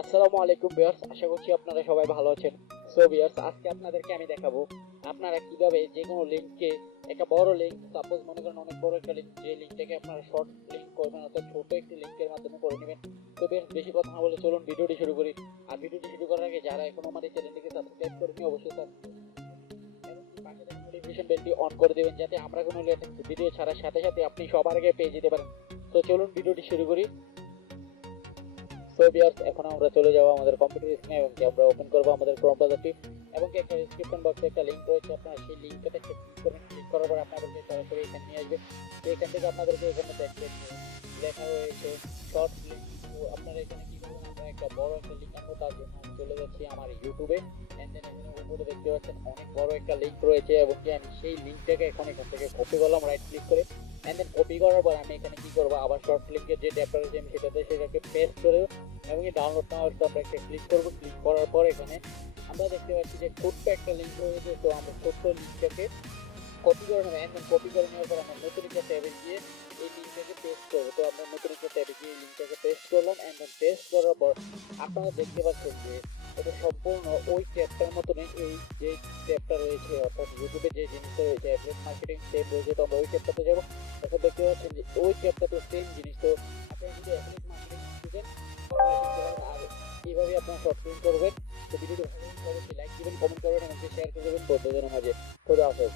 আসসালামু আলাইকুম ভিউয়ার্স, আশা করছি আপনারা সবাই ভালো আছেন। সো ভিউয়ার্স, আজকে আপনাদেরকে আমি দেখাবো আপনারা কিভাবে যে কোনো লিংককে একটা বড় লিংক, সাপোজ মনে করেন অনেক বড় একটা লিংক, যে লিংকটাকে আপনারা শর্ট লিংক করবেন অর্থাৎ ছোট একটি লিংকের মাধ্যমে করে নেবেন। তো বেশি কথা না বলে চলুন ভিডিওটি শুরু করি। আর ভিডিওটি শুরু করার আগে যারা এখনো আমাদের চ্যানেলটিকে সাবস্ক্রাইব করেনি অবশ্যই সাবস্ক্রাইব এবং পাশে থাকা নোটিফিকেশন বেলটি অন করে দেবেন যাতে আমরা কোনো লেটেস্ট ভিডিও ছাড়ার সাথে সাথে আপনি সবার আগে পেয়ে যেতে পারেন। তো চলুন ভিডিওটি শুরু করি। সো ভিউয়ার্স, এখন আমরা চলে যাব আমাদের কম্পিউটার স্ক্রিনে এবং আমরা ওপেন করব আমাদের ক্রোম ব্রাউজারটি এবং একটা ডেসক্রিপশন বক্সে একটা লিংক রয়েছে, আপনারা সেই লিংকটাতে ক্লিক করবেন। ক্লিক করার পর আপনাদেরকে সরাসরি এখানে নিয়ে আসবে। তো এখান থেকে আপনাদেরকে এখানে দেখবেন লেখা রয়েছে শর্ট লিংক। তো আপনারা এখানে কি করবেন, আমরা একটা বড় একটা লিংক আনবো, তার জন্য আমি চলে যাচ্ছি আমার ইউটিউবে। এন্ড দেন এখানে উপরে দেখতে পাচ্ছেন অনেক বড় একটা লিংক রয়েছে এবং কি আমি সেই লিংকটাকে এখন এখান থেকে কপি করলাম রাইট ক্লিক করে। এন্ড দেন কপি করার পর আমি এখানে কি করবো, আবার শর্ট লিংকের যে ট্যাবটা রয়েছে আমি সেটাকে পেস্ট করে এবং ডাউনলোড নেওয়ার জন্য আমরা একটা ক্লিক করবো। ক্লিক করার পর এখানে আমরা দেখতে পাচ্ছি যে ছোট্ট একটা লিঙ্ক রয়েছে। তো আমরা ছোট্ট লিঙ্কটাকে কপি করে নেবো। এন্ড কপি করে নেওয়ার পর আমরা নতুন একটা ট্যাবে গিয়ে এই লিঙ্কটাকে পেস্ট করবো। তো আমরা নতুন একটা ট্যাবে গিয়ে এই লিঙ্কটাকে পেস্ট করলাম। এন্ড দেন পেস্ট করার পর আপনারা দেখতে পাচ্ছেন যে এটা সম্পূর্ণ ওই ট্যাবটার মতনই, এই যে ট্যাবটা রয়েছে অর্থাৎ ইউটিউবে যে জিনিসটা রয়েছে অ্যাফিলিয়েট মার্কেটিং ট্যাব রয়েছে, তো আমরা ওই ট্যাবটাতে যাবো। এখন দেখতে পাচ্ছেন যে ওই ট্যাবটাতে সেম জিনিস। তো আপনারা যদি অ্যাফিলিয়েট মার্কেটিং শিখেন আর এইভাবে আপনারা শর্ট ফিল্ম করবেন। তো ভিডিওটি ভালো লাগলে অবশ্যই লাইক দিবেন, কমেন্ট করবেন এবং শেয়ার করে দেবেন বন্ধুদের মাঝে। খোদা হাফেজ।